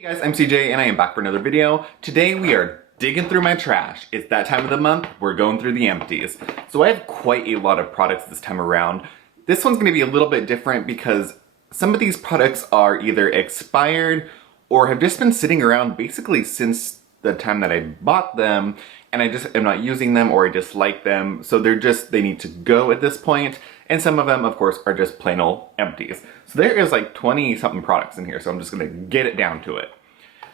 Hey guys, I'm CJ and I am back for another video. Today we are digging through my trash. It's that time of the month, we're going through the empties. So I have quite a lot of products this time around. This one's gonna be a little bit different because some of these products are either expired or have just been sitting around basically since the time that I bought them, and I just am not using them or I dislike them. So they need to go at this point. And some of them, of course, are just plain old empties. So there is like 20 something products in here, so I'm just gonna get it down to it.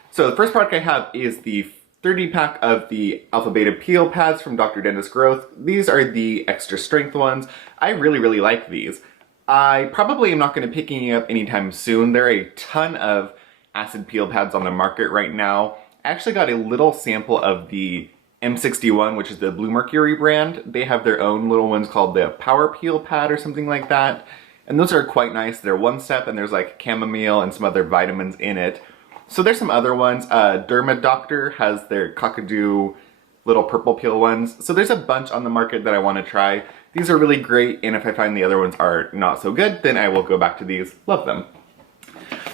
So the first product I have is the 30 pack of the Alpha Beta Peel Pads from Dr. Dentist Growth. These are the extra strength ones. I really like these. I probably am not gonna pick any up anytime soon. There are a ton of acid peel pads on the market right now. I actually got a little sample of the M61, which is the Blue Mercury brand. They have their own little ones called the Power Peel Pad or something like that. And those are quite nice. They're one step and there's like chamomile and some other vitamins in it. So there's some other ones. Dermalogica has their Cockadoo little purple peel ones. So there's a bunch on the market that I want to try. These are really great, and if I find the other ones are not so good, then I will go back to these. Love them.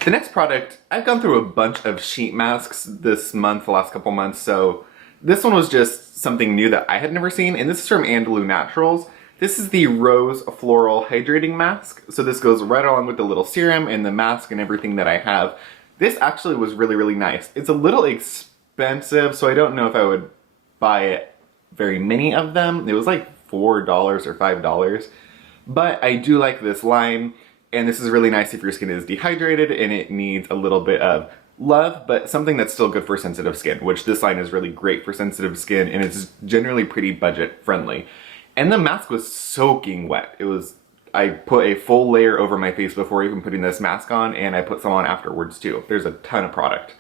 The next product, I've gone through a bunch of sheet masks this month, the last couple months, so this one was just something new that I had never seen, and this is from Andalou Naturals. This is the Rose Floral Hydrating Mask. So this goes right along with the little serum and the mask and everything that I have. This actually was really nice. It's a little expensive, so I don't know if I would buy very many of them. It was like $4 or $5. But I do like this line, and this is really nice if your skin is dehydrated and it needs a little bit of love, but something that's still good for sensitive skin, which this line is really great for sensitive skin, and it's generally pretty budget friendly. And the mask was soaking wet. I put a full layer over my face before even putting this mask on, and I put some on afterwards too. There's a ton of product.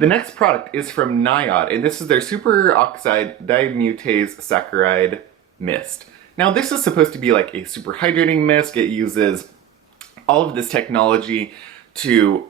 The next product is from Niod, and this is their superoxide dimutase saccharide mist. Now this is supposed to be like a super hydrating mist. It uses all of this technology to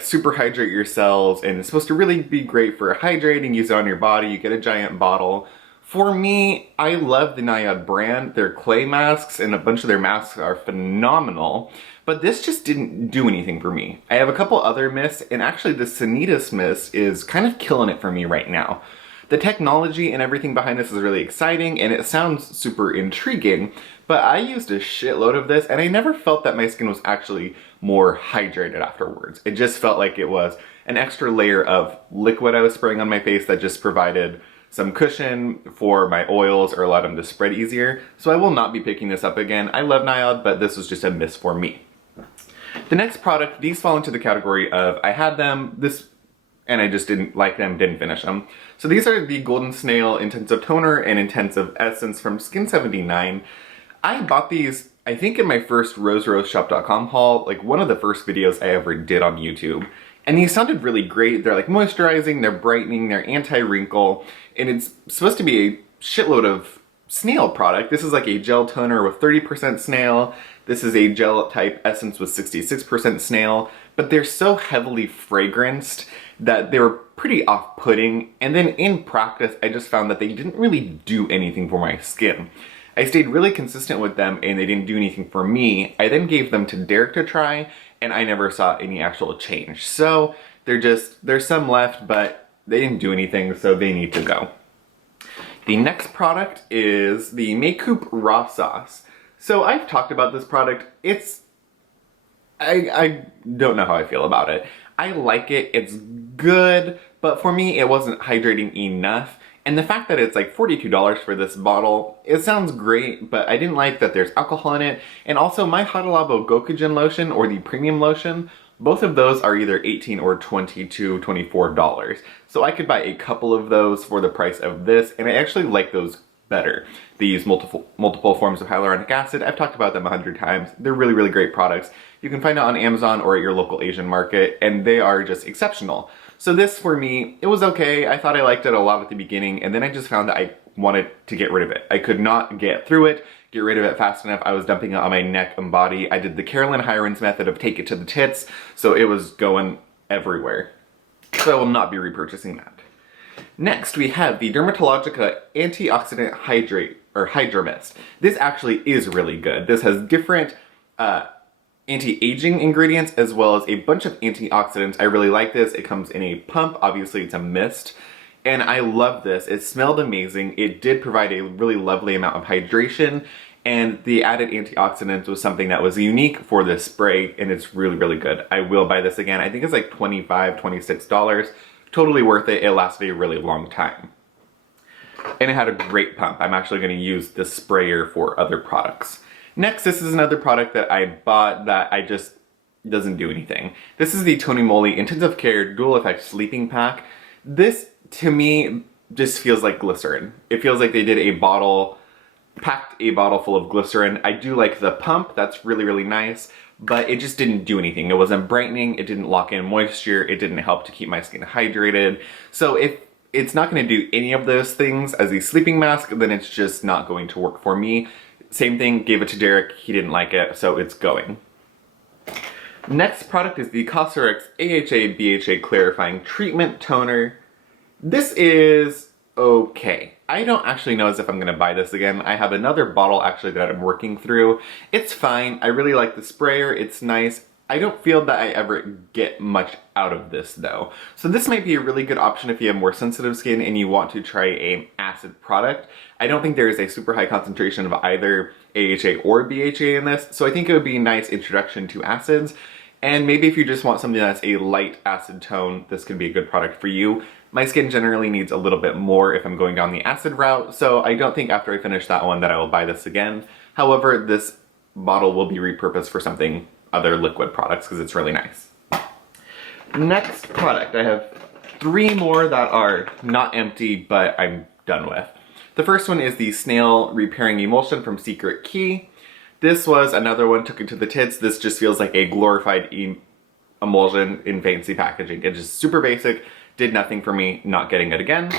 super hydrate your cells, and it's supposed to really be great for hydrating. Use it on your body. You get a giant bottle. For me, I love the Niod brand. Their clay masks and a bunch of their masks are phenomenal, but this just didn't do anything for me. I have a couple other mists, and actually the Sanitas Mist is kind of killing it for me right now. The technology and everything behind this is really exciting, and it sounds super intriguing, but I used a shitload of this, and I never felt that my skin was actually more hydrated afterwards. It just felt like it was an extra layer of liquid I was spraying on my face that just provided some cushion for my oils or allowed them to spread easier. So I will not be picking this up again. I love Niod, but this was just a miss for me. The next product, these fall into the category of I had them, and I just didn't like them, didn't finish them. So these are the Golden Snail Intensive Toner and Intensive Essence from Skin 79. I bought these, I think in my first roseroseshop.com haul, like one of the first videos I ever did on YouTube. And these sounded really great. They're like moisturizing, they're brightening, they're anti-wrinkle, and it's supposed to be a shitload of snail product. This is like a gel toner with 30% snail. This is a gel type essence with 66% snail, but they're so heavily fragranced that they were pretty off-putting. And then in practice, I just found that they didn't really do anything for my skin. I stayed really consistent with them and they didn't do anything for me. I then gave them to Derek to try, and I never saw any actual change. So there's some left, but they didn't do anything, so they need to go. The next product is the Coop Raw Sauce. So I've talked about this product. I don't know how I feel about it. I like it, it's good, but for me it wasn't hydrating enough. And the fact that it's like $42 for this bottle, it sounds great, but I didn't like that there's alcohol in it. And also my Hada Labo Gokogen lotion, or the premium lotion, both of those are either $18 or $22, $24. So I could buy a couple of those for the price of this, and I actually like those better. They use multiple forms of hyaluronic acid. I've talked about them 100 times. They're really great products. You can find it on Amazon or at your local Asian market, and they are just exceptional. So this, for me, it was okay. I thought I liked it a lot at the beginning, and then I just found that I wanted to get rid of it. I could not get through it, get rid of it fast enough. I was dumping it on my neck and body. I did the Carolyn Hirons method of take it to the tits, so it was going everywhere. So I will not be repurchasing that. Next, we have the Dermalogica Antioxidant Hydramist. This actually is really good. This has different anti-aging ingredients as well as a bunch of antioxidants. I really like this. It comes in a pump. Obviously, it's a mist. And I love this. It smelled amazing. It did provide a really lovely amount of hydration. And the added antioxidants was something that was unique for this spray. And it's really, really good. I will buy this again. I think it's like $25, $26. Totally worth it. It lasted a really long time. And it had a great pump. I'm actually going to use this sprayer for other products. Next, this is another product that I bought that I just doesn't do anything. This is the Tony Moly Intensive Care Dual Effect Sleeping Pack. This, to me, just feels like glycerin. It feels like they did a bottle, packed a bottle full of glycerin. I do like the pump. That's really, really nice. But it just didn't do anything. It wasn't brightening. It didn't lock in moisture. It didn't help to keep my skin hydrated. So if it's not going to do any of those things as a sleeping mask, then it's just not going to work for me. Same thing, gave it to Derek. He didn't like it, so it's going. Next product is the Cosrx AHA BHA Clarifying Treatment Toner. This is okay. I don't actually know as if I'm going to buy this again. I have another bottle actually that I'm working through. It's fine. I really like the sprayer. It's nice. I don't feel that I ever get much out of this though. So this might be a really good option if you have more sensitive skin and you want to try an acid product. I don't think there is a super high concentration of either AHA or BHA in this, so I think it would be a nice introduction to acids. And maybe if you just want something that's a light acid tone, this could be a good product for you. My skin generally needs a little bit more if I'm going down the acid route, so I don't think after I finish that one that I will buy this again. However, this bottle will be repurposed for something other liquid products because it's really nice. Next product, I have 3 more that are not empty but I'm done with. The first one is the Snail Repairing Emulsion from Secret Key. This was another one, took it to the tits. This just feels like a glorified emulsion in fancy packaging. It's just super basic, did nothing for me, not getting it again.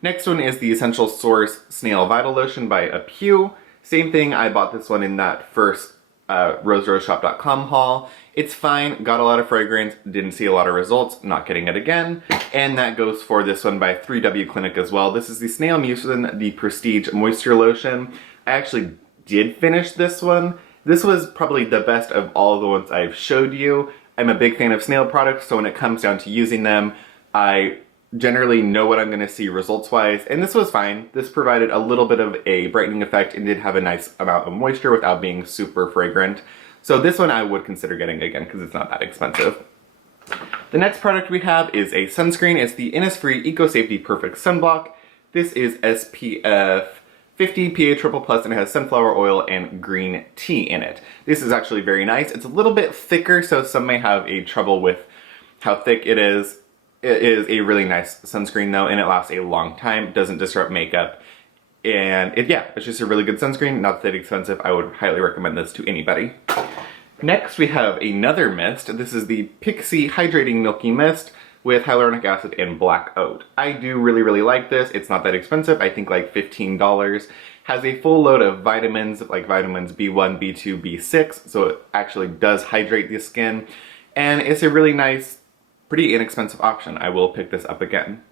Next one is the Essential Source Snail Vital Lotion by Apu. Same thing, I bought this one in that first roseroseshop.com haul. It's fine, got a lot of fragrance, didn't see a lot of results, not getting it again. And that goes for this one by 3W Clinic as well. This is the Snail Mucin, the Prestige Moisture Lotion. I actually did finish this one. This was probably the best of all of the ones I've showed you. I'm a big fan of Snail products, so when it comes down to using them, I generally know what I'm going to see results-wise, and this was fine. This provided a little bit of a brightening effect and did have a nice amount of moisture without being super fragrant. So this one I would consider getting again because it's not that expensive. The next product we have is a sunscreen. It's the Innisfree Eco Safety Perfect Sunblock. This is SPF 50 PA++, and it has sunflower oil and green tea in it. This is actually very nice. It's a little bit thicker, so some may have a trouble with how thick it is. It is a really nice sunscreen though, and it lasts a long time. It doesn't disrupt makeup. And it's just a really good sunscreen, not that expensive. I would highly recommend this to anybody. Next we have another mist. This is the Pixie Hydrating Milky Mist with hyaluronic acid and black oat. I do really, really like this. It's not that expensive. I think like $15. Has a full load of vitamins, like vitamins B1, B2, B6, so it actually does hydrate the skin. And it's a really nice, pretty inexpensive option. I will pick this up again.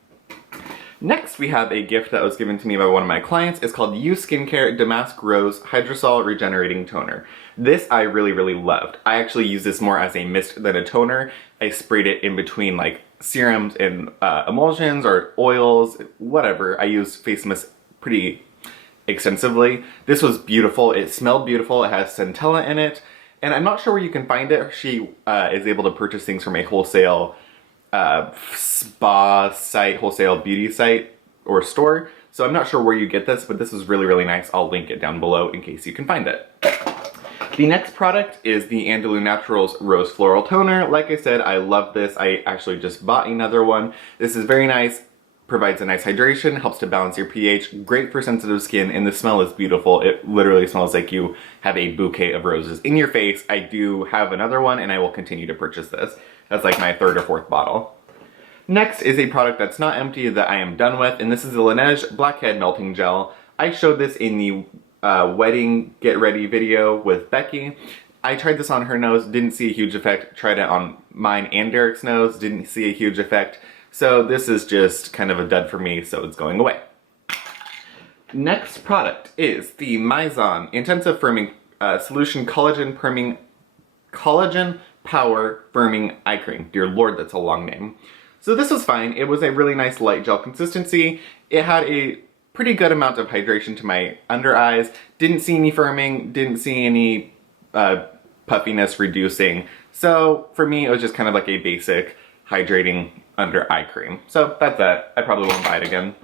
Next, we have a gift that was given to me by one of my clients. It's called You Skincare Damask Rose Hydrosol Regenerating Toner. This I really, really loved. I actually use this more as a mist than a toner. I sprayed it in between like serums and emulsions or oils, whatever. I use face mist pretty extensively. This was beautiful. It smelled beautiful. It has centella in it. And I'm not sure where you can find it. She is able to purchase things from a wholesale spa site, wholesale beauty site or store. So I'm not sure where you get this, but this is really, really nice. I'll link it down below in case you can find it. The next product is the Andalou Naturals Rose Floral Toner. Like I said, I love this. I actually just bought another one. This is very nice. Provides a nice hydration, helps to balance your pH, great for sensitive skin, and the smell is beautiful. It literally smells like you have a bouquet of roses in your face. I do have another one and I will continue to purchase this. That's like my 3rd or 4th bottle. Next is a product that's not empty that I am done with, and this is the Laneige Blackhead Melting Gel. I showed this in the wedding get ready video with Becky. I tried this on her nose, didn't see a huge effect. Tried it on mine and Derek's nose, didn't see a huge effect. So this is just kind of a dud for me, so it's going away. Next product is the Mizon Intensive Firming Solution Collagen Collagen Power Firming Eye Cream. Dear Lord, that's a long name. So this was fine. It was a really nice light gel consistency. It had a pretty good amount of hydration to my under eyes. Didn't see any firming, didn't see any puffiness reducing. So for me, it was just kind of like a basic hydrating under eye cream. So that's that. I probably won't buy it again.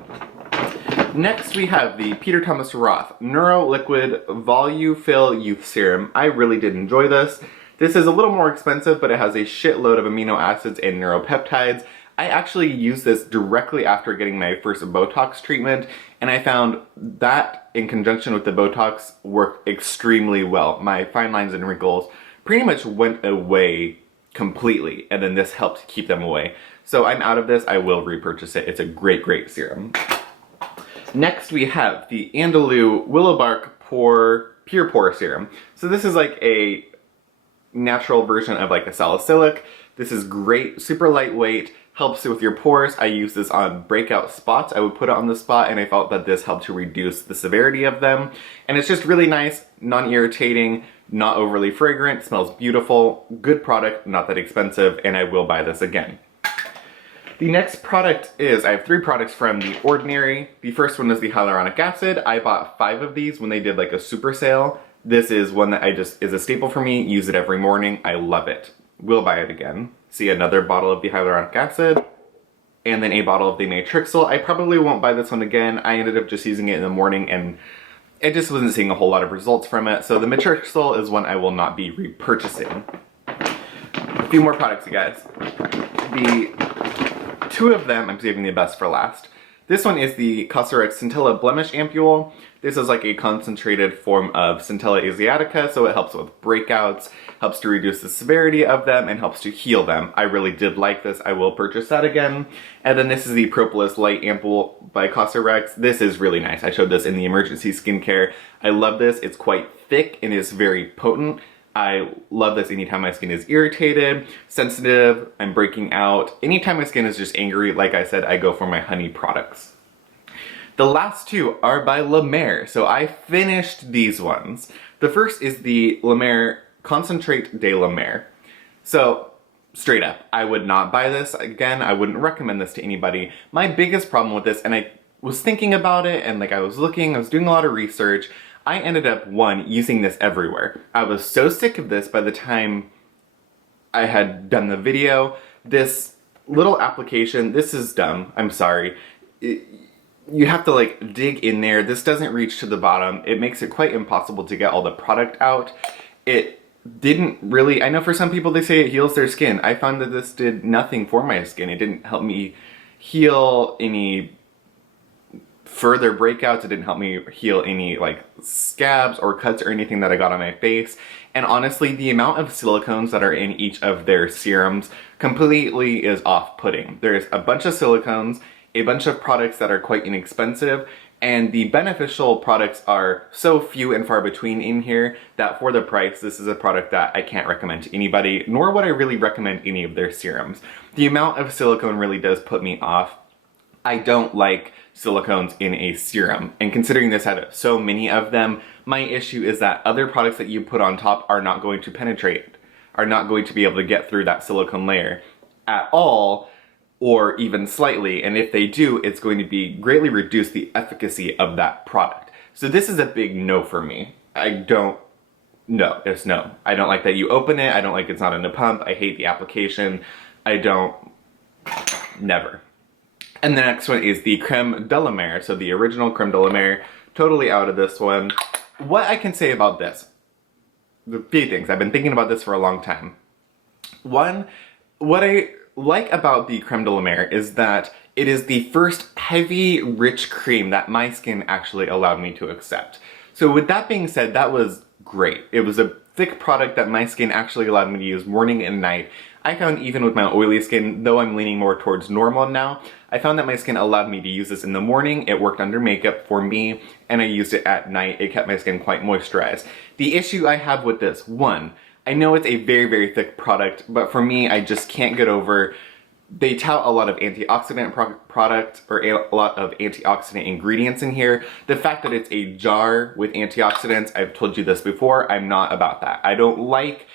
Next, we have the Peter Thomas Roth NeuroLiquid Volufill Youth Serum. I really did enjoy this. This is a little more expensive, but it has a shitload of amino acids and neuropeptides. I actually used this directly after getting my first Botox treatment, and I found that in conjunction with the Botox worked extremely well. My fine lines and wrinkles pretty much went away completely, and then this helped keep them away. So I'm out of this. I will repurchase it. It's a great, great serum. Next, we have the Andalou Willow Bark Pure Pore Serum. So this is like a natural version of like a salicylic. This is great, super lightweight, helps with your pores. I use this on breakout spots. I would put it on the spot, and I felt that this helped to reduce the severity of them. And it's just really nice, non-irritating, not overly fragrant, smells beautiful, good product, not that expensive, and I will buy this again. The next product is, I have 3 products from The Ordinary. The first one is the Hyaluronic Acid. I bought 5 of these when they did like a super sale. This is one that is a staple for me, use it every morning, I love it. Will buy it again. See another bottle of the Hyaluronic Acid, and then a bottle of the Matrixyl. I probably won't buy this one again. I ended up just using it in the morning, and I just wasn't seeing a whole lot of results from it. So the Matrixyl is one I will not be repurchasing. A few more products, you guys. The 2 of them, I'm saving the best for last. This one is the Cosrx Centella Blemish Ampule. This is like a concentrated form of Centella asiatica, so it helps with breakouts, helps to reduce the severity of them, and helps to heal them. I really did like this. I will purchase that again. And then this is the Propolis Light Ampule by Cosrx. This is really nice. I showed this in the emergency skincare. I love this. It's quite thick and is very potent. I love this anytime my skin is irritated, sensitive, I'm breaking out. Anytime my skin is just angry, like I said, I go for my honey products. The last 2 are by La Mer, so I finished these ones. The first is the La Mer Concentrate de La Mer. So, straight up, I would not buy this again. I wouldn't recommend this to anybody. My biggest problem with this, and I was thinking about it, and like I was doing a lot of research, I ended up, 1, using this everywhere. I was so sick of this by the time I had done the video. This little application, this is dumb, I'm sorry. You have to like dig in there. This doesn't reach to the bottom. It makes it quite impossible to get all the product out. It didn't really, I know for some people they say it heals their skin. I found that this did nothing for my skin. It didn't help me heal any further breakouts. It didn't help me heal any like scabs or cuts or anything that I got on my face. And honestly, the amount of silicones that are in each of their serums completely is off-putting. There's a bunch of silicones, a bunch of products that are quite inexpensive, and the beneficial products are so few and far between in here that for the price, this is a product that I can't recommend to anybody, nor would I really recommend any of their serums. The amount of silicone really does put me off. I don't like silicones in a serum, and considering this had so many of them, my issue is that other products that you put on top are not going to penetrate, are not going to be able to get through that silicone layer at all, or even slightly, and if they do, it's going to be greatly reduce the efficacy of that product. So this is a big no for me. It's no. I don't like that you open it, I don't like it's not in a pump, I hate the application, never. And the next one is the Creme De La Mer, so the original Creme De La Mer, totally out of this one. What I can say about this, a few things, I've been thinking about this for a long time. One, what I like about the Creme De La Mer is that it is the first heavy, rich cream that my skin actually allowed me to accept. So with that being said, that was great. It was a thick product that my skin actually allowed me to use morning and night. I found even with my oily skin, though I'm leaning more towards normal now, I found that my skin allowed me to use this in the morning. It worked under makeup for me, and I used it at night. It kept my skin quite moisturized. The issue I have with this, 1, I know it's a very, very thick product, but for me, I just can't get over. They tout a lot of antioxidant product, or a lot of antioxidant ingredients in here. The fact that it's a jar with antioxidants, I've told you this before, I'm not about that. I don't like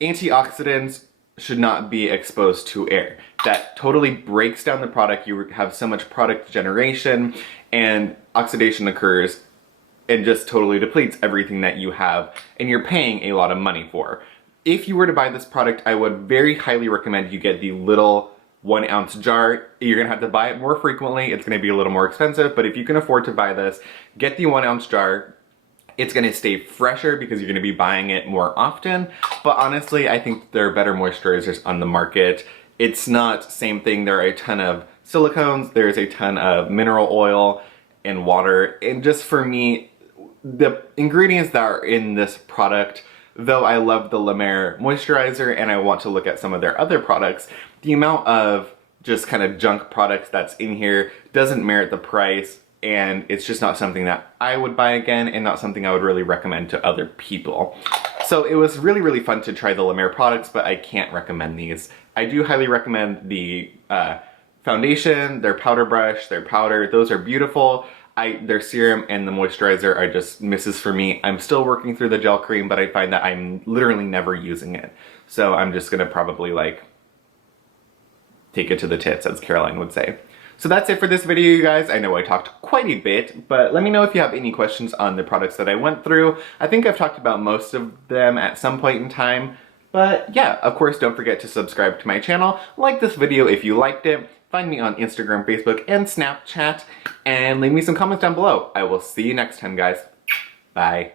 antioxidants should not be exposed to air. That totally breaks down the product. You have so much product generation and oxidation occurs and just totally depletes everything that you have and you're paying a lot of money for. If you were to buy this product, I would very highly recommend you get the little 1 ounce jar. You're gonna have to buy it more frequently. It's gonna be a little more expensive, but if you can afford to buy this, get the 1 ounce jar. It's gonna stay fresher because you're gonna be buying it more often. But honestly, I think there are better moisturizers on the market. It's not same thing. There are a ton of silicones. There's a ton of mineral oil and water. And just for me, the ingredients that are in this product, though I love the La Mer moisturizer and I want to look at some of their other products, the amount of just kind of junk products that's in here doesn't merit the price. And it's just not something that I would buy again and not something I would really recommend to other people. So it was really, really fun to try the La Mer products, but I can't recommend these. I do highly recommend the foundation, their powder brush, their powder. Those are beautiful. Their serum and the moisturizer are just misses for me. I'm still working through the gel cream, but I find that I'm literally never using it. So I'm just gonna probably like take it to the tits, as Caroline would say. So that's it for this video, you guys. I know I talked quite a bit, but let me know if you have any questions on the products that I went through. I think I've talked about most of them at some point in time. But yeah, of course, don't forget to subscribe to my channel, like this video if you liked it, find me on Instagram, Facebook, and Snapchat, and leave me some comments down below. I will see you next time, guys. Bye.